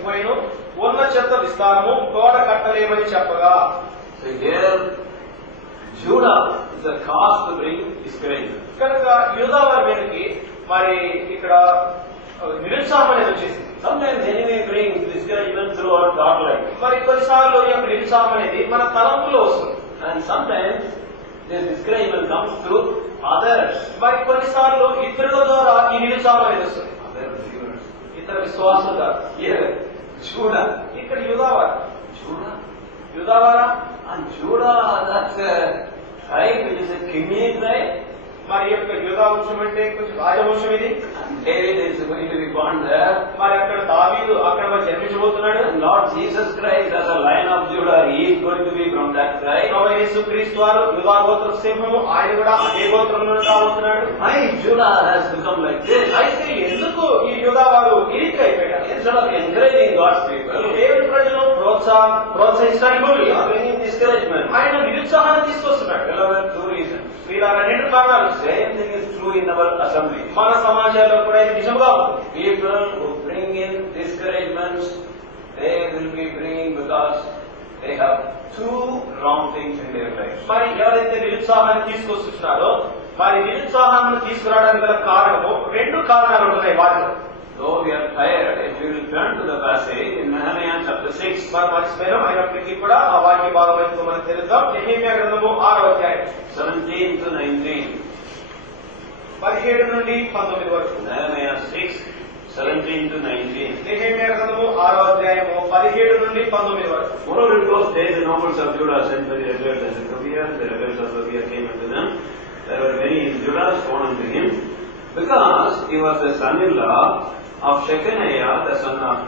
తగ్గిపోయిను, ఉన్న చెత్త విస్తారము, తోట కట్టలేమని చెప్పగా. Judah is the cause to bring discouragement. కనుక యూదా వారి మీదకి మరి ఇక్కడ నిరుత్సాహం అనేది వచ్చేసింది. Sometimes enemy brings discouragement through our thought life. మరి కొన్నిసార్లు ఈ యొక్క నిరుత్సాహం అనేది మన తలంపులో వస్తుంది. And sometimes this discouragement comes through others. మరి కొన్నిసార్లు ఇతరుల ద్వారా ఈ నిరుత్సాహం అనేది వస్తుంది. Other believers. ఇతర విశ్వాసుల ద్వారా. Here, Judah. ఇక్కడ యూదావారు. Judah. యూదావారా? And Judah, that's a tribe which is a kingly tribe. మరి యొక్క యూదా వంశం అంటే కొంచెం రాజవంశం ఇది. And David is going to be born there. మరి అక్కడ దావీదు అక్కడ మరి జన్మించబోతున్నాడు. And Lord Jesus Christ as a Lion of Judah, he is going to be from that tribe. ప్రభువైన యేసుక్రీస్తు వారు యూదా గోత్ర సింహము, ఆయన కూడా అదే గోత్రం నుండి రాబోతున్నాడు. Why Judah has become like this? అయితే ఎందుకు ఈ యూదా వారు ఈ రీతిగా అయిపోయారు? Instead of encouraging God's people, దేవుని ప్రజలను ప్రోత్సహించడానికి they are bringing discouragement. ఆయన నిరుత్సాహాన్ని తీసుకొస్తున్నాడు. Beloved, two reasons. వీళ్ళ రెండు కారణాలు. Same thing is true in our assembly. మన సమాజంలో కూడా ఇది నిజంగా ఉంది. People who bring in discouragements, they will be bringing because they have two wrong things in their life. మరి ఎవరైతే నిరుత్సాహాన్ని తీసుకొస్తున్నారో మరి నిరుత్సాహాన్ని తీసుకురావడానికి గల కారణము రెండు కారణాలు ఉన్నాయి వాటిలో. Though we are tired, if we will turn to the passage in Nehemiah chapter 6. మనం మర్చిపోయాం, అయినప్పటికీ కూడా ఆ వాక్య భాగం ఎంతో మనం తెలుద్దాం. నెహెమ్యా గ్రంథము 6వ అధ్యాయం 17 to 19. 17 నుండి 19 వరకు. Nehemiah 6, 17 to 19. నెహెమ్యా గ్రంథము 6వ అధ్యాయము 17 నుండి 19 వరకు. Moreover, in those days, the nobles of Judah sent by the elders and Tobiah. The elders of Tobiah came unto them. There were many in Judah sworn unto him, because he was the son-in-law of Shechaniah, the son of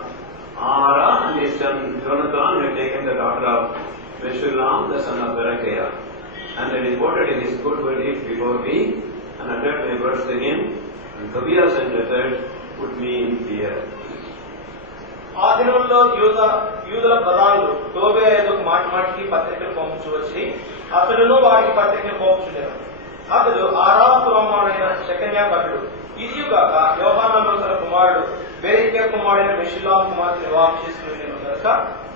Ara, and his son Jonathan had taken the daughter of Meshullam, the son of Berechiah. And they reported his good verdict before me, and uttered my words to him. And Tobiah sent letters, put me in fear. ఆ దినంలో యూదుల ప్రధానులు టోబియా యొద్దకు మాటి మాటికి పత్రికలు పంపించవచ్చి అతడును వారికి పత్రికలు పంపుచుండెను. అతడు ఆరాము కుమారుడైన షెకన్యా భటుడు. ఇదియుగాక యోహానాను తన కుమారుడు బెరెక్యా కుమారుడైన మెషుల్లాము కుమార్తెను వివాహం చేసుకుని కనుక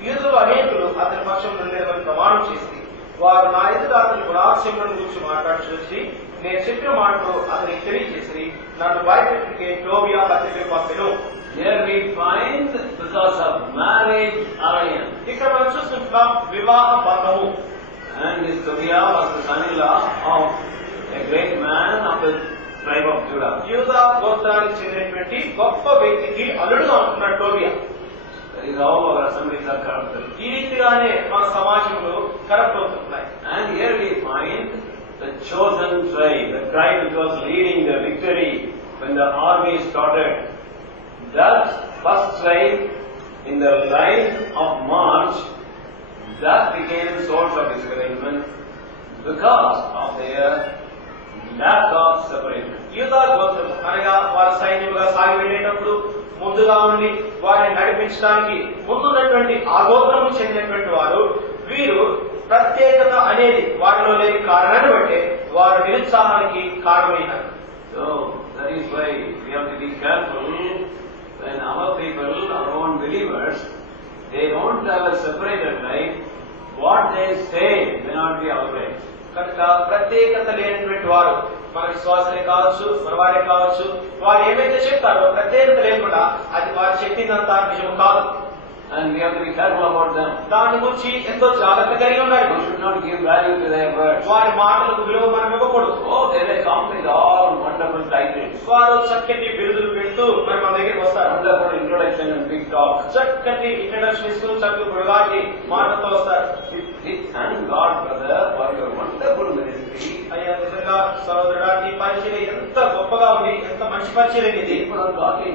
యూదులు అనేకులు అతని పక్షం నుండేమని ప్రమాణం చేసి వారు నా ఎదుట అతని గుణాశయములను గురించి మాట్లాడుచు నేను చెప్పిన మాటలు అతనికి తెలియజేసి నన్ను భయపెట్టుకే టోబియా పత్రికలు పంపెను. Here we find because of marriage alliance. ఇక్కడ మనం చూస్తుంటాం వివాహ బంధము. And this Tobiah was the son-in-law of a great man of the tribe of Judah. యూదా గోత్రానికి చెందినటువంటి గొప్ప వ్యక్తికి అల్లుడుగా ఉంటున్నాడు Tobiah. That is how our assemblies are corrupted. ఈ రీతిగానే మన సమాజంలో కరప్ట్ అవుతున్నాయి. And here we find the chosen tribe, the tribe which was leading the victory when the army started. That first tribe in the line of march, that became source of discouragement because of their lack of separation. యూదా గోత్రం అనగా వారి సైన్యముగా సాగి వెళ్ళేటప్పుడు ముందుగా ఉండి వారిని నడిపించడానికి ముందున్నటువంటి ఆ గోత్రము చెందినటువంటి వారు వీరు ప్రత్యేకత అనేది వారిలో లేని కారణాన్ని బట్టి వారు నిరుత్సాహానికి కారణమైనారు. So that is why we have to be careful when our people, our own believers, they don't have a separated life. What they say may not be our right. కనుక ప్రత్యేకత లేనటువంటి వారు మన విశ్వాసమే కావచ్చు, మన వారే కావచ్చు, వారు ఏమైతే చెప్తారో ప్రత్యేకత లేకుండా అది వారు చెప్పిందంతా నిజం కాదు. And we have to be careful about them. దాని గురించి ఎంతో జాగ్రత్త కలిగి ఉండాలి. We should not give value to their words. వారి మాటలకు విలువ మనం ఇవ్వకూడదు. Oh, they may come with all wonderful titles. వారు చక్కటి బిరుదులు పెడుతూ మరి మన దగ్గరికి వస్తారు. Wonderful introduction and big talk. చక్కటి ఇంట్రడక్షన్ ఇస్తూ చక్కటి పొడగాటి మాటలతో వస్తారు. Thank God, brother, for your wonderful ministry. అయ్యా నిజంగా సహోదరుడా, నీ పరిచయం ఎంత గొప్పగా ఉంది, ఎంత మంచి పరిచయం ఇది. People are talking.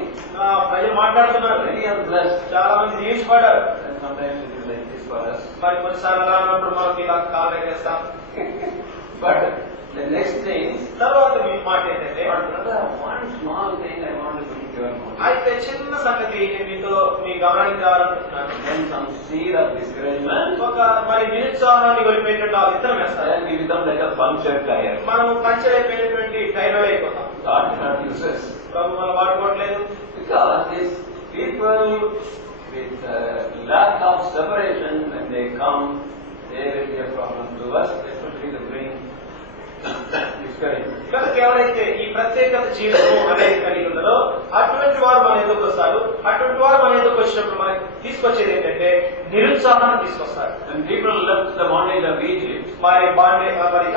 ప్రజలు మాట్లాడుతున్నారు. Many are blessed. చాలా మంది దీవించబడ్డారు. And sometimes it is like this for us. మరి కొన్నిసార్లు అలా ఉన్నప్పుడు మనకి ఇలా కాల్ చేస్తాం. But the next thing, తర్వాత మీ మాట ఏంటంటే, brother, one small thing I want to bring to your mind. అయితే చిన్న సంగతి నేను మీతో మీ గమనానికి తేవాలనుకుంటున్నాను. Then some seed of discouragement, ఒక మరి నిరుత్సాహాన్ని కొలిపేటువంటి ఆ విత్తనం వేస్తారు. then we become like a punctured tire. మనం పంచర్ అయిపోయినటువంటి టైర్లు అయిపోతాం. God cannot use us. ప్రభు మనం వాడుకోవట్లేదు. Because these people with lack of separation, when they come, they will be a problem to us, especially to bring discouragement. కనుక ఎవరైతే ఈ ప్రత్యేకత జీవితం అనేది కలిగి ఉన్నారో అటువంటి వారు మన ఎదుకు వస్తారు. అటువంటి వారు మన ఎదుకు వచ్చినప్పుడు మనకి తీసుకొచ్చేది ఏంటంటే నిరుత్సాహాన్ని తీసుకొస్తారు. When people left the bondage of Egypt, మరి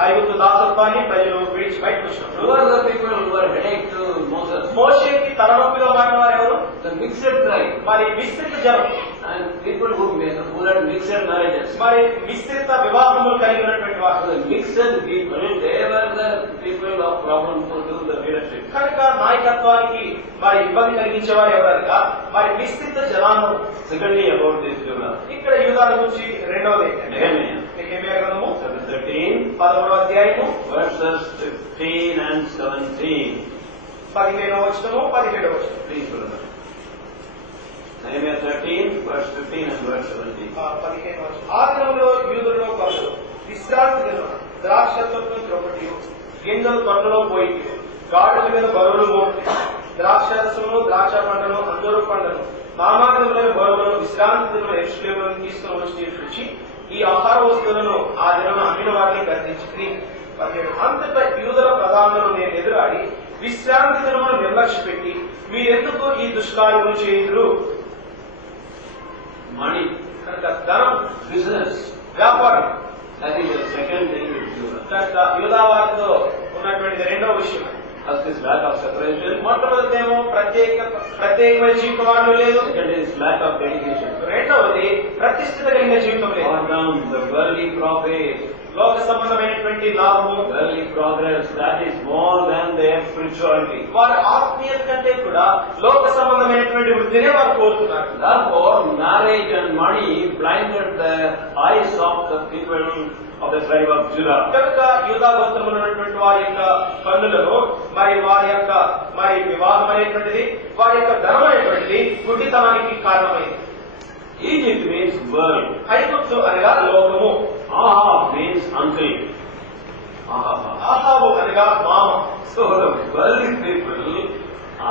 ఐగుప్తు దాసత్వాన్ని ప్రజలు విడిచి బయటకు వచ్చినప్పుడు who are the people who were headache to Moses? మోషేకి తలనొప్పిగా మారిన వారు ఎవరు? The mixed tribe. మరి మిశ్రిత జనం, And people who had mixed marriages. మరి మిశ్రిత వివాహములు కలిగి ఉన్నటువంటి వారు. The mixed people, they were the people of problem to do the leadership. కనుక నాయకత్వానికి మరి ఇబ్బంది కలిగించేవారు ఎవరనగా మరి మిశ్రిత జనాలు. Secondly, about this Judah. ఇక్కడ యూదా గురించి రెండవది ఏంటంటే Nehemiah. నెహెమ్యా గ్రంథము Chapter 13, 11వ అధ్యాయము verses 15 and 17. 15వ వచనము 17వ వచనం. Please, brother. Nehemiah 13, verse 15 and verse 17. 15వ వచనం. ఆ దినములో యూదులలో కొందరు విశ్రాంతి దినమున ద్రాక్ష తొట్టును త్రొక్కటి, గింజలు తొట్టలో పోయి, గాడుల మీద బరువులు మోపి, ద్రాక్ష రసమును, ద్రాక్ష పంటను, అంజూరు పంటను, నానావిధములైన బరువులను విశ్రాంతి దినమున యెరూషలేములోకి తీసుకుని వచ్చి ఈ ఆహార వస్తువులను ఆ దినమున అమ్మిన వారిని గద్దించింది. 17. అంతటా యూదుల ప్రధానులను నేను ఎదురాడి విశ్రాంతి దినమును నిర్లక్ష్య పెట్టి మీరెందుకు ఈ దుష్కార్యము చేయుదురు? Money, కనుక ధనం, business, వ్యాపారం, that is the second thing with Judah. కనుక యూదా వారితో ఉన్నటువంటి రెండవ విషయం. First is lack of separation. మొట్టమొదటిదేమో ప్రత్యేకమైన జీవితం వారిలో లేదు. Second is lack of dedication. రెండవది ప్రతిష్ఠిత కలిగిన జీవితం లేదు. On down the worldly profit, లోక సంబంధమైనటువంటి లాభము, worldly progress, that is more than their spirituality. వారి ఆత్మీయత కంటే కూడా లోక సంబంధమైనటువంటి వృద్ధినే వారు కోరుతున్నారు. Therefore, marriage and money blinded the eyes of the people of the tribe of Judah. కనుక యూదా గోత్రములో ఉన్నటువంటి వారి యొక్క కన్నులను వారి యొక్క వివాహం అనేటువంటిది, వారి యొక్క ధనం అనేటువంటిది గుడ్డితనానికి కారణమైంది. Egypt means world. ఐగుప్తు అనగా లోకము. Ahab means uncle. ఆహాబు అనగా మామ. So the worldly people,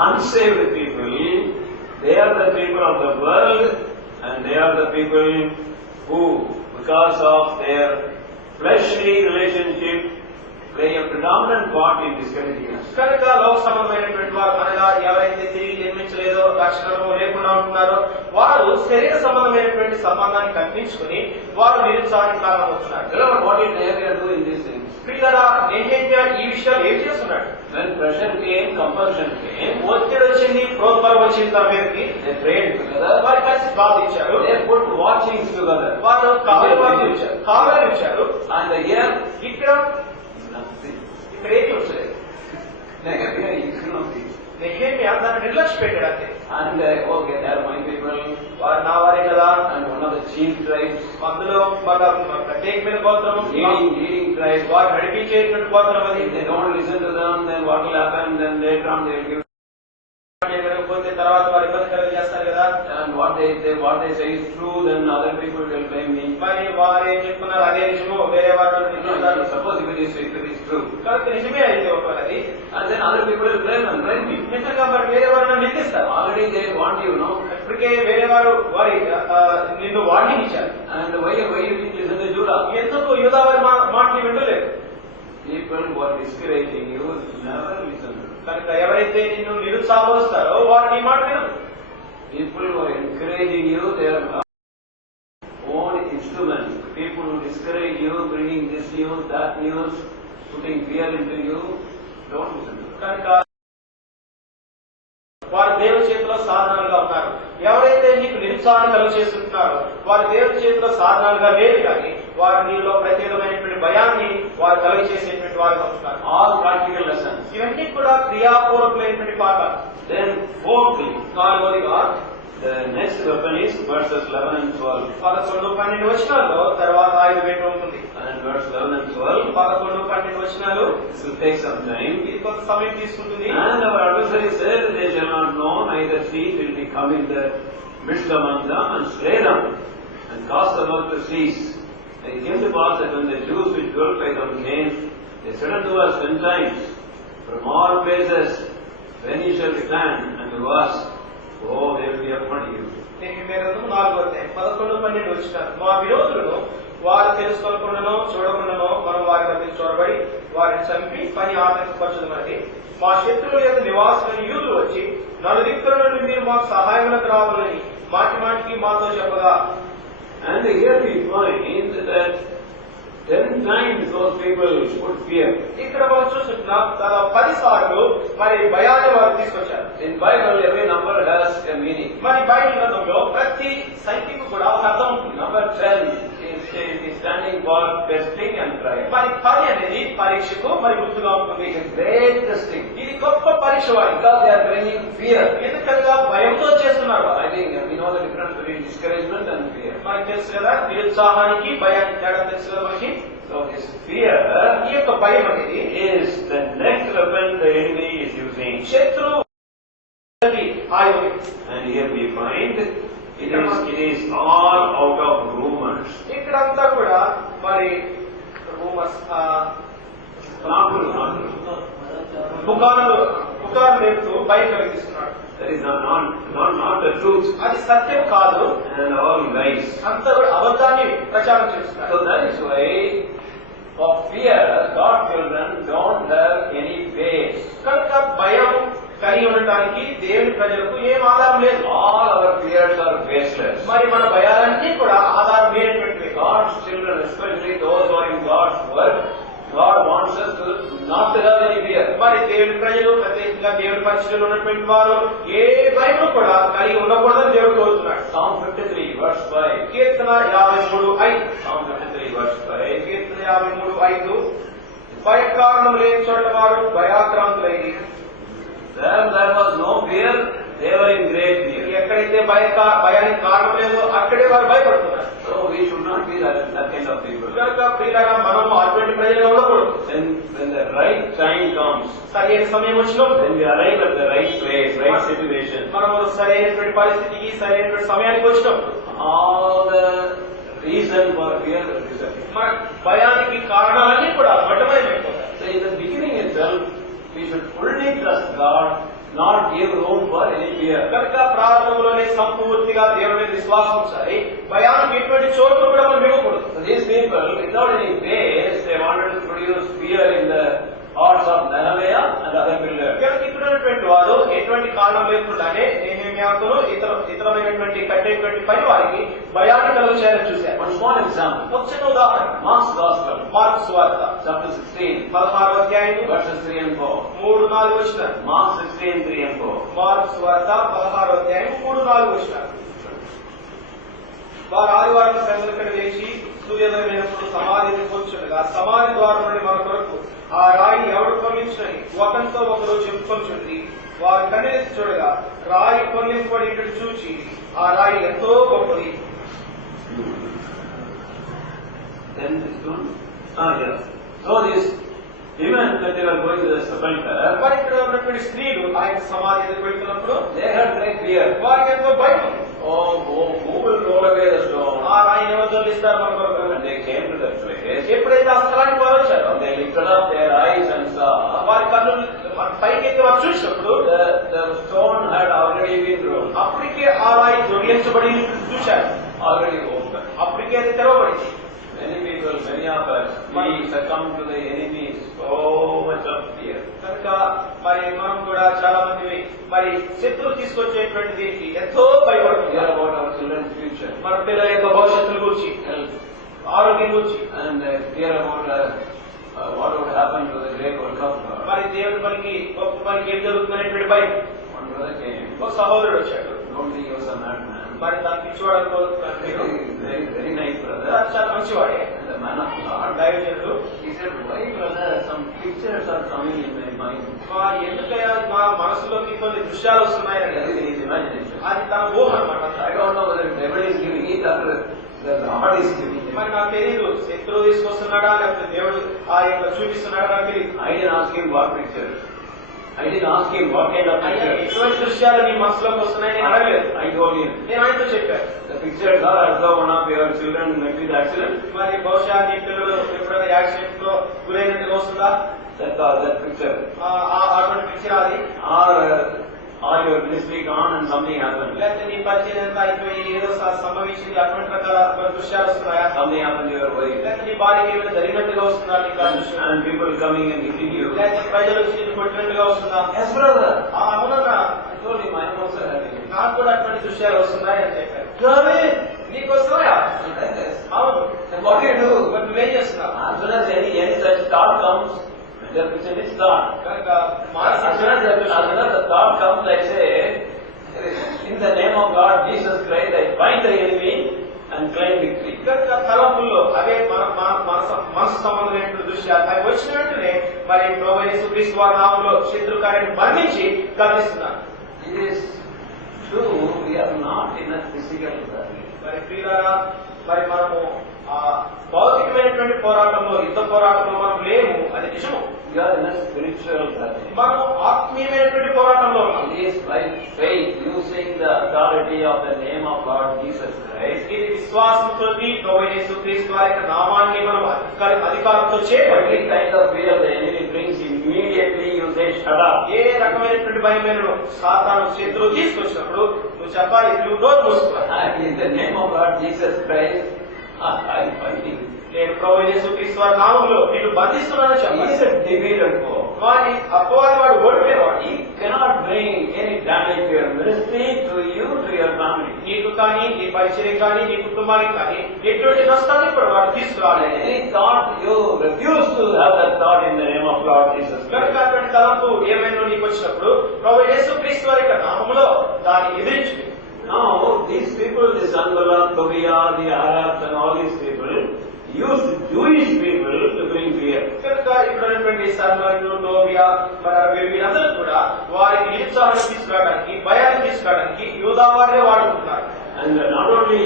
unsaved people, they are the people of the world, and they are the people who, because of their fleshly relationship, play a predominant part in discouraging us. కనుక లోక సంబంధమైనటువంటి వారు అనగా ఎవరైతే తిరిగి జన్మించలేదో, రక్షణను లేకుండా ఉంటున్నారో వారు శరీర సంబంధమైనటువంటి సంబంధాన్ని కల్పించుకుని వారు నిరుత్సాహానికి కారణమవుతున్నారు. What did Nehemiah do in these things? ప్రియులారా, నెహెమ్యా ఈ విషయాలు ఏం చేస్తున్నాడు? When pressure came, compulsion came, ఒత్తిడి వచ్చింది, ప్రోత్సాహం వచ్చింది తన మీదకి, they prayed together, వారి కలిసి ప్రార్థించారు, they put watchings together, వారు కావలి ఇచ్చారు. and here, ఇక్కడ nothing. ఇక్కడ ఏమి వచ్చలేదు. Nehemiah ignored it. నెహెమ్యా దాన్ని నిర్లక్ష్య పెట్టాడు అంతే. And okay, they are my people, వారు నా వారే కదా. and one of the chief tribes, అందులో మన ప్రత్యేకమైన గోత్రం, leading tribes. వారు నడిపించేటువంటి గోత్రం అది. If they don't listen to them, then what will happen? Then later on they will give. పోతే తర్వాత వారు ఇబ్బంది కలిగజేస్తారు కదా. And what they say is true, then other people will blame me. మరి వారు ఏం చెప్తున్నారు అదే నిజము, వేరే వారు నిజం. Suppose if it is true, కాబట్టి నిజమే అయితే ఒకవేళ అది, and then other people will blame me. నిజంగా మరి వేరే వారిని నిందిస్తారు. Already they want you, no? ఇప్పటికే వేరే వారు నిన్ను వార్నింగ్ ఇచ్చారు. And why you didn't listen to Judah? ఎందుకు యూదా వారి మాటలు వింటలేదు? People who are discouraging you never listen to. కనుక ఎవరైతే నిన్ను నిరుత్సాహపరుస్తారో వారు నీ మాట వినరు. People who are encouraging you, they are own instruments. People who discourage you, bringing this news, that news, putting fear into you, don't listen to them. కనుక వారు దేవుడి చేతిలో సాధనాలుగా ఉన్నారు. ఎవరైతే నీకు నిరుత్సాహం కలుగ చేస్తున్నారో వారు దేవుడి చేతిలో సాధనాలుగా లేరు, కానీ వారు నీలో ప్రత్యేకమైనటువంటి భయాన్ని వారు కలుగ చేసేటువంటి వారుగా ఉంటున్నారు. All practical lessons. ఇవన్నీ కూడా క్రియాపూర్వకమైనటువంటి పాఠాలు. Then fourthly, నాలుగోదిగా the next weapon is verses 11 and 12. 11, 12 వచనాల్లో తర్వాత ఆయుధ వేట ఉంటుంది. And verse 11 and 12, 11, 12 వచనాలు this will take some time. ఇది కొంత సమయం తీసుకుంటుంది. And our adversary said, they shall not know, neither sea will be come in the midst among them, and slay them, and cause the work to cease. And it came to pass that when the Jews which dwelt by them came, they said unto us 10 times, from all places, when ye shall return unto us, oh, they will be upon you. Nehemiah గ్రంథం 4:11, 11 మా విరోధులను వారు తెలుసుకోకుండానో చూడకుండానో మనం వారి మధ్య చొరబడి వారిని చంపి పని ఆటంకపరచదమని మా శత్రువుల యొక్క నివాసులను యూదులు వచ్చి నలుదిక్కుల నుండి మీరు మాకు సహాయములకు రావాలని మాటి మాటికి మాతో చెప్పగా. And here we find that 10 times those people put fear. ఇక్కడ మనం చూస్తున్నాం 10 సార్లు మరి భయాన్ని వారు తీసుకొచ్చారు. In Bible, every number has a meaning. మరి బైబిల్ గ్రంథంలో ప్రతి సంఖ్యకు కూడా ఒక అర్థం ఉంటుంది. Number 10 is standing for testing and trial. మరి 10 అనేది పరీక్షకు మరి గుర్తుగా ఉంటుంది. Great testing. ఇది గొప్ప పరీక్ష వారి. Because they are bringing fear. ఎందుకనగా భయంతో చేస్తున్నారు. I think we know the difference between discouragement and fear. మనకు తెలుసు కదా, నిరుత్సాహానికి భయానికి తేడా తెలుసు కదా మనకి. So this fear ఈ యొక్క భయం అనేది is the next weapon the enemy is using. శత్రువు ఆయుధం. And here we find it is all out of rumors. ఇక్కడంతా కూడా మరి రూమర్స్, పుకార్లు నేర్పుతూ భయం కలిగిస్తున్నాడు. That is not the truth. అది సత్యం కాదు, And all lies. అంతా కూడా అబద్ధాన్ని ప్రచారం చేస్తున్నారు. So that is why for fear, God's children don't have any base. కనుక భయం కలిగి ఉండటానికి దేవుని ప్రజలకు ఏం ఆధారం లేదు. All our fears are baseless. మరి మన భయాలన్నీ కూడా ఆధారం లేనటువంటివి. God's children, especially those who are in God's work, God wants us to not to have any fear. మరి దేవుని ప్రజలు ప్రత్యేకంగా దేవుని పరిచయంలో ఉన్నటువంటి వారు ఏ భయం కూడా కలిగి ఉండకూడదని దేవుడు కోరుతున్నాడు. Psalm 53 verse 5. కీర్తన 53:5. Psalm 53 verse 5. కీర్తన 53:5. భయకారణం లేని చోట వారు భయాక్రాంతులైంది. There was no fear, they were in great fear. ఎక్కడైతే భయానికి కారణం లేదో అక్కడే వారు భయపడుతున్నారు. So we should not be that kind of people. కనుక ప్రియులారా, మనం అటువంటి ప్రజలుగా ఉండకూడదు. When the right time comes, సరైన సమయం వచ్చినప్పుడు, when we arrive at the right place, right situation, మనము సరైనటువంటి పరిస్థితికి సరైనటువంటి సమయానికి వచ్చినప్పుడు all the reason for fear will disappear. మన భయానికి కారణాలన్నీ కూడా మట్టమైపోతాయి. So in the beginning itself, we should fully trust God, not give room for any fear. కనుక ప్రారంభంలోనే సంపూర్తిగా దేవుని మీద విశ్వాసం ఉంచాలి. భయానికి ఎటువంటి చోటు కూడా మనం ఇవ్వకూడదు. So these people, without any base, they wanted to produce fear in the hearts of Nehemiah and other builders. కనుక ఇక్కడ ఉన్నటువంటి వారు ఎటువంటి కారణం లేకుండానే నెహెమ్యాకును ఇతరమైనటువంటి కట్టేటువంటి పని వారికి భయాన్ని కలుగు చేయాలని చూశారు. One small example. ఒక చిన్న ఉదాహరణ, Mark's Gospel, మార్కు సువార్త chapter 16, 16వ అధ్యాయం verses 3 and 4. 3-4 వచనాలు. Mark 16, 3 and 4. మార్కు సువార్త 16వ అధ్యాయం 3-4 వచనాలు. వారు ఆదివారం సంగతికడ లేచి సూర్యోదయమైనప్పుడు సమాధిని కూర్చుండగా సమాధి ద్వారం నుండి మన కొరకు ఆ రాయి ఎవడు పొందించునని ఒకరితో ఒకరు చెప్పుకొంచుండి వారు కన్నెత్తి చూడగా రాయి పొందింపబడి చూచి ఆ రాయి ఎంతో గొప్పది. Then this one. Yes. So this women that they were going to the sepulchre, మరి ఇక్కడ ఉన్నటువంటి స్త్రీలు ఆయన సమాధి ఎదురు పెడుతున్నప్పుడు they had great fear. వారికి ఎంతో భయం ఉంది. Who will roll away the stone? ఆ రాయిని ఎవరు తొలగిస్తారు మన కొరకు? When they came to that place, ఎప్పుడైతే ఆ స్థలానికి వారు వచ్చారో they lifted up their eyes and saw వారి కన్ను పైకెత్తి వారు చూసినప్పుడు the stone had already been rolled, అప్పటికే ఆ రాయి దొరికించబడి చూశారు. already open. అప్పటికే అది తెరవబడింది. Many people, many of us, we succumb to the enemy so much of fear. కనుక మరి మనం కూడా చాలా మంది మరి శత్రువు తీసుకొచ్చేటువంటి దీనికి ఎంతో Fear భయపడుతున్నారు. about our children's future, మన పిల్లల యొక్క భవిష్యత్తుల గురించి, health, ఆరోగ్యం గురించి, and fear about what would happen to the great World Cup. మరి దేవుడి పనికి గొప్ప పనికి ఏం జరుగుతుందనేటువంటి భయం. One brother came. ఒక సహోదరుడు వచ్చాడు. Don't think he was a madman. మరి తను పిచ్చివాడు Very nice brother. చాలా మంచివాడే, And the man of God, దైవజనుడు. he said, why brother, some pictures are coming in my mind. ఎందుకయ్యా మా మనసులోకి కొన్ని దృశ్యాలు వస్తున్నాయని. That is his imagination. అది తన ఊహ అనమాట. I don't know whether the devil is giving it or the Lord is giving it. మరి నాకు తెలియదు శత్రువు తీసుకొస్తున్నాడా లేకపోతే దేవుడు ఆ యొక్క చూపిస్తున్నాడా నాకు తెలియదు. I didn't ask him what picture. I didn't ask him what kind of అయ్యా picture. ఎటువంటి దృశ్యాలు నీ మనసులోకి వస్తున్నాయని నేను అడగలేదు. I told him. నేను ఆయనతో చెప్పాను. The pictures are as though one of your children met with accident. మరి బహుశా నీ పిల్లలు ఎప్పుడైనా యాక్సిడెంట్ లో గురైనట్టుగా వస్తుందా That picture. అటువంటి పిక్చర్ అది. or your ministry gone and something happened. లేకపోతే నీ పరిచయం అంతా అయిపోయి ఏదో సంభవించింది అటువంటి రకాల దృశ్యాలు వస్తున్నాయా? Something happened to your wife. లేకపోతే నీ భార్యకి ఏమైనా జరిగినట్టుగా వస్తుందా నీకు ఆ దృశ్యం? And people coming and hitting you. లేకపోతే ప్రజలు వచ్చి నిన్ను కొట్టినట్టుగా వస్తుందా? Yes, brother. అవునన్నా, I told him I am also having it. నాకు కూడా అటువంటి దృశ్యాలు వస్తున్నాయి అని చెప్పారు. Sorry. నీకు వస్తున్నాయా? అవును. And what do you do? మరి నువ్వేం చేస్తున్నావు? As soon as any such thought comes, there is a thought. కనుక As soon as the thought comes, I say, in the name of God, Jesus Christ, I bind the enemy and claim victory. కనుక తలంపుల్లో అవే మనసు సంబంధమైనటువంటి దృశ్యాలు అవి వచ్చిన వెంటనే మరి ప్రభువైన యేసుక్రీస్తు వారి నామములో శత్రు కార్యాన్ని బంధించి గమనిస్తున్నాను. It is true, we are not in a physical battle. మరి ప్రియులారా, మరి మనము ఆ భౌతికమైనటువంటి పోరాటంలో, యుద్ధ పోరాటంలో మనం లేము, అది నిజము. We are in a spiritual battle. మనము ఆత్మీయమైనటువంటి పోరాటంలో ఉన్నాం. It is by faith, using the authority of the name of Lord Jesus Christ. ఇది విశ్వాసంతో ప్రభువైన యేసుక్రీస్తు వారి యొక్క నామాన్ని మనం అధికారంతో చేయబడి Every kind of fear the enemy brings, immediately you say, shut up. ఏ రకమైనటువంటి భయమైన సాతాను శత్రువు తీసుకొచ్చినప్పుడు నువ్వు చెప్పాలి, నువ్వు నోరు మూసుకోవాలి. In the name of Lord Jesus Christ, I find you. నేను ప్రభువైన యేసుక్రీస్తు వారి నామములో నిన్ను బంధిస్తున్నానని He చెప్పాలి. is a defeated foe. వాడి అపవాది వాడు ఓడిపోయేవాడు. He cannot bring any damage to your ministry, to you, to your family. నీకు కానీ, నీ పరిచయం కానీ, నీ కుటుంబానికి కానీ ఎటువంటి నష్టాన్ని కూడా వాడు తీసుకురాలేదు. Any thought, you refuse to have that thought in the name of Lord Jesus కనుక Christ. అటువంటి తలంపు ఏమైనా నీకు వచ్చినప్పుడు ప్రభువైన యేసుక్రీస్తు వారి యొక్క నామములో దాన్ని ఎదిరించు. Now, these people, the Sanballat, Tobiah, the Arabs and all these people, used Jewish people to bring fear. కనుక ఇక్కడ ఉన్నటువంటి సన్మానులు, టోబియా, మరి వీరందరూ కూడా వారికి నిరుత్సాహాన్ని తీసుకురావడానికి, భయాన్ని తీసుకురావడానికి యూదా వారే వాడుకుంటున్నారు. And not only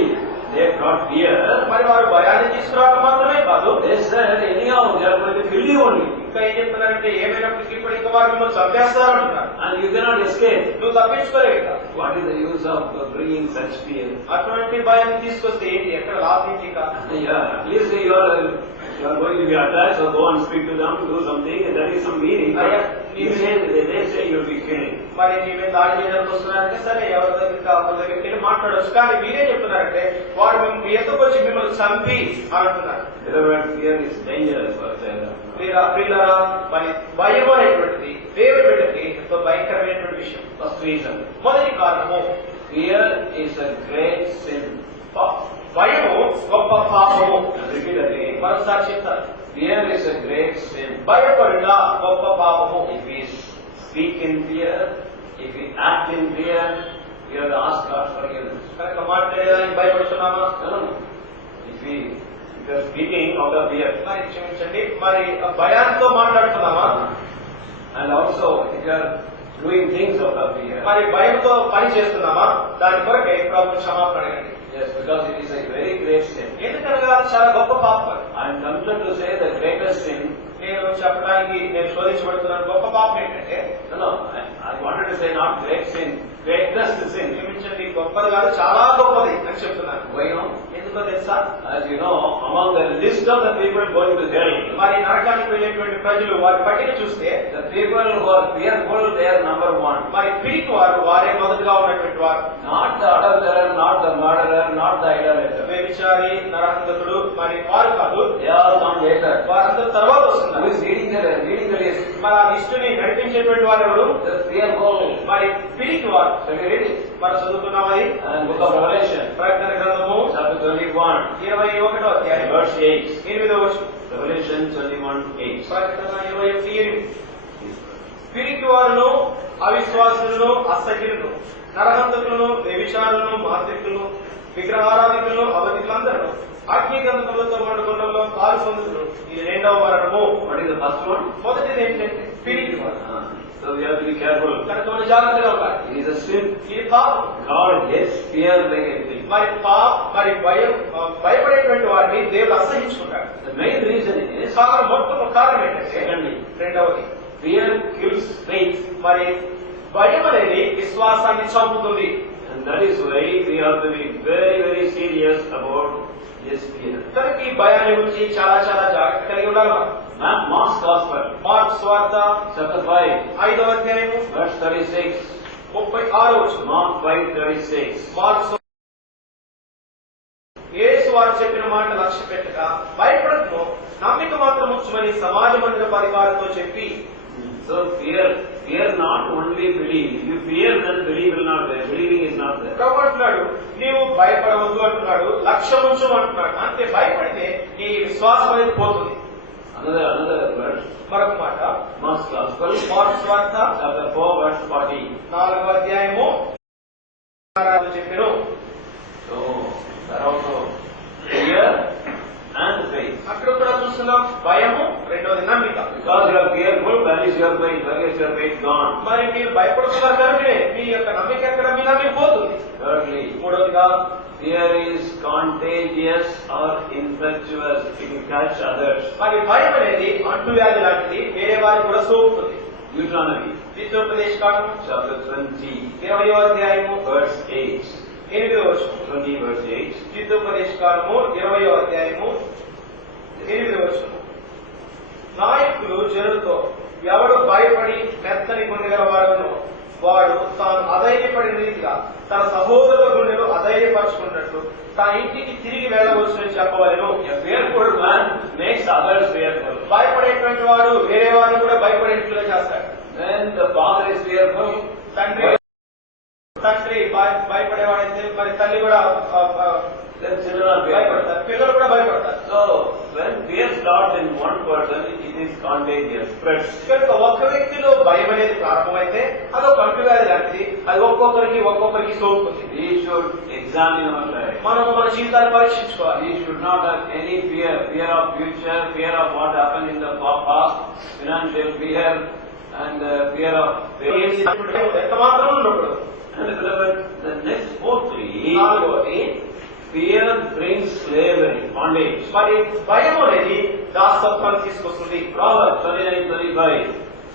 they brought fear, మరి వారు భయాన్ని తీసుకురావడం మాత్రమే కాదు, they said, anyhow, they are going to kill you only. ఇంకా ఏం చెప్తున్నారంటే ఏమైనప్పటికీ ఇప్పుడు ఇంకా వారు మిమ్మల్ని చంపేస్తారంటున్నారు. And you cannot escape. నువ్వు తప్పించుకోలేవు కదా. What is the use of bringing such fear? అటువంటి భయాన్ని తీసుకొస్తే ఏంటి, ఎక్కడ లాభం ఏంటి? Yeah, at least you are going to be attacked, so go and speak to them, do something, and that is some meaning. They say you will be killing. మరి నీవే దాడి చేయడానికి వస్తున్నారంటే సరే, ఎవరి దగ్గరికి వెళ్ళి మాట్లాడవచ్చు. కానీ మీరే చెప్తున్నారంటే వారు మీ ఎందుకు వచ్చి మిమ్మల్ని చంపి అంటున్నారు. Fear is dangerous for children. ప్రియులారా, మరి భయం అనేటువంటిది దేవుడి బిడ్డకి ఎంతో భయంకరమైనటువంటి విషయం. First reason, మొదటి కారణము, fear is a great sin. భయము గొప్ప పాపము. Repeat again. మరోసారి చెప్తారు, Fear is a great sin. భయపడుట గొప్ప పాపము. If we speak in fear, if we act in fear, we have to ask God forgiveness. కనుక మాట్లాడేదానికి భయపడుతున్నామా? No. If we are speaking out of fear, మరి క్షమించండి, మరి భయాంతో మాట్లాడుతున్నామా? and also if you are doing things out of fear, మరి భయంతో పని చేస్తున్నామా? దాని కొరకే ప్రభు క్షమాపణ అడగండి. yes, because it is a very great sin. ఎందుకనగా చాలా గొప్ప పాపం. I am tempted to say the greatest sin. నేను చెప్పడానికి నేను శోధించబడుతున్నాను. గొప్ప పాపం ఏంటంటే, No, I wanted to say not great sin, greatest sin. క్షమించండి, గొప్పది కాదు, చాలా గొప్పది అని చెప్తున్నాను. Why no? ఎందుకో తెలుసా? As you know, among the list of the people going to hell, మరి నరకానికి వెళ్ళేటువంటి ప్రజలు వారి పట్టిక చూస్తే the people who are fearful, they are number one. మరి పిరికి వారు వారే మొదటిగా ఉన్నటువంటి వారు. Not the adulterer, not the murderer, not the idolater. వ్యభిచారి, నరహంతకుడు మరి వారు కాదు, They all come later. వారందరూ తర్వాత Who వస్తున్నారు. is leading the list? మరి ఆ లిస్టుని నడిపించేటువంటి వారు ఎవరు? The fearful. మరి పిరికి వారు. Shall we read it? మరి చదువుతున్నామది And book of Revelation, ప్రకటన గ్రంథము chapter 21, 21వ అధ్యాయం verse 8. 8వ వచనం. Revelation 21:8. ప్రకటన 21:8. పిరికి వారును, అవిశ్వాసులను, అసహ్యులను, నరహంతకులను, వ్యభిచారులను, మాంత్రికులను, విగ్రహారాధికులను, అబద్ధికులందరూ అగ్నిగంధములతో మండుకొండలో పాలు పొందుతున్నారు. ఇది రెండవ మరణము. What is the first one? మొదటిది ఏంటంటే పిరికి వారు. So we have to be careful. కనుక మనం జాగ్రత్తగా ఉండాలి. It is a sin. ఇది పాపం. God hates fear like anything. మరి భయపడేటువంటి వారిని దేవుడు అసహించుకుంటాడు. The main reason is, మొత్తం కారణం ఏంటంటే, secondly, రెండవది fear kills faith. మరి భయం అనేది విశ్వాసాన్ని చంపుతుంది. And that is why we have to be very, very serious about this fear. కనుక ఈ భయాన్ని గురించి చాలా చాలా జాగ్రత్త కలిగి ఉండాలి మనం. Mark's Gospel, మార్కు సువార్త chapter 5, 5వ అధ్యాయము verse 36. 36 Mark 5:36. మార్క్స్ యేసు వారు చెప్పిన మాట లక్ష్య పెట్టక భయపడకము, నమ్మిక మాత్రం ఉంచమని సమాజ మందిర అధికారులతో చెప్పి. So fear not, only believe. If you fear, then believing is not there. ప్రభు అంటున్నాడు, నీవు భయపడవద్దు అంటున్నాడు, లక్ష్యం ఉంచు అంటున్నాడు. అంటే భయపడితే నీ విశ్వాసం అనేది పోతుంది. Another verse. మరొక మాట Mark's Gospel, మార్క్స్ వార్త chapter 4, verse 40. 4వ అధ్యాయము చెప్పాను. So there also fear and faith. అక్కడ కూడా చూస్తున్నాం భయము, రెండవది నమ్మిక. Because you are fearful, where is your faith? Where is your faith gone? మరి మీరు భయపడుతున్నారు కనుకనే మీ యొక్క నమ్మిక ఎక్కడ, మీ నమ్మిక పోతుంది. Thirdly, మూడవదిగా fear is contagious or infectious. It will catch others. మరి భయం అనేది అంటువ్యాధి లాంటిది, వేరే వారికి కూడా సోకుతుంది. Deuteronomy, ద్వితీయోపదేశకాండం chapter 20, 20వ అధ్యాయము verse 8. 8వ వచనం. 20, verse 8. ద్వితీయోపదేశకాండము 20వ అధ్యాయము 8వ వచనం. నాయకులు జనులతో ఎవడు భయపడి మెత్తని గుండెగల వాడును వాడు తాను అధైర్యపడిన రీతిగా తన సహోదరుల గుండెలు అధైర్యపరచుకున్నట్లు తన ఇంటికి తిరిగి వెళ్ళవచ్చునని చెప్పవలెను. A fearful man makes others fearful. భయపడేటువంటి వాడు వేరే వారిని కూడా భయపడేట్లుగా చేస్తాడు. When the father is fearful, తండ్రి భయపడేవాడైతే మరి తల్లి కూడా then children are fearful. భయపడతారు, పిల్లలు కూడా భయపడతారు. So when fear starts in one person, it is contagious, spreads. కనుక ఒక్క వ్యక్తిలో భయం అనేది ప్రారంభమైతే అదొక అంటువ్యాధి లాంటిది, అది ఒక్కొక్కరికి సోకుతుంది. We should examine our life. మనము మన జీవితాన్ని పరీక్షించుకోవాలి. We should not have any fear of future, fear of what happened in the past, financial fear, and fear of faith. ఎంత మాత్రం ఉండకూడదు. And beloved, the next fourthly, నాలుగవది fear brings slavery, bondage. మరి భయం అనేది దాసత్వాన్ని తీసుకొస్తుంది. Proverbs 29:25.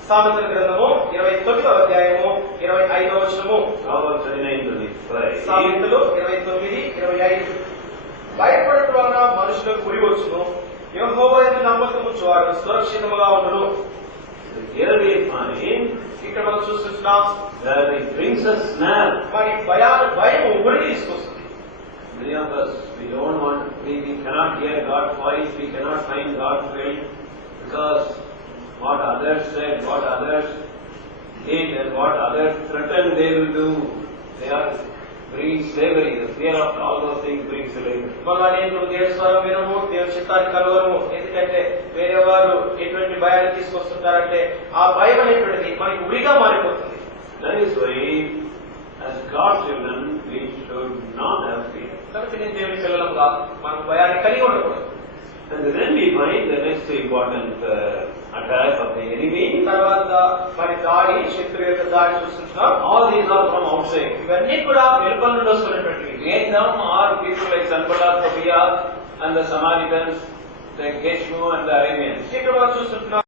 సామెతల గ్రంథము 29వ అధ్యాయము 25వ వచనము. Proverbs 29:25. సామెతలు 29, 25. భయపడటం వలన మనుషులకు గురి వచ్చును, యెహోవా యందు నమ్మకం ఉంచువాడు సురక్షితముగా ఉండును. Here we find ఇక్కడ మనం చూస్తున్నాం that it brings a snare. మరి భయం గురి తీసుకొస్తుంది. Many of us, we don't want, we cannot hear God's voice, we cannot find God's will, because what others said, what others did, and what others threatened they will do, they are bringing slavery. The fear of all those things brings slavery. మనం అనేకులు దేవుని స్వరం వినము, దేవుని చిత్తాన్ని కలవరము. ఎందుకంటే వేరే వారు ఎటువంటి భయాన్ని తీసుకొస్తుంటారంటే ఆ భయం అనేటువంటిది మనకి ఉరిగా మారిపోతుంది. That is why, as God's children, we should not have fear. కాబట్టి నేను దేవుని పిల్లలంగా మనం భయాన్ని కలిగి ఉండకూడదు. And then we find the next important attack of the enemy. తర్వాత మరి దాడి, శత్రువు యొక్క దాడి చూస్తున్నాం. All these are from outside. ఇవన్నీ కూడా వెలుపల నుండి వస్తున్నటువంటివి. Vietnam are people like Sanballat, Tobiah, and the Samaritans, the Geshu and the Arabians. ఇక్కడ మనం చూస్తున్నాం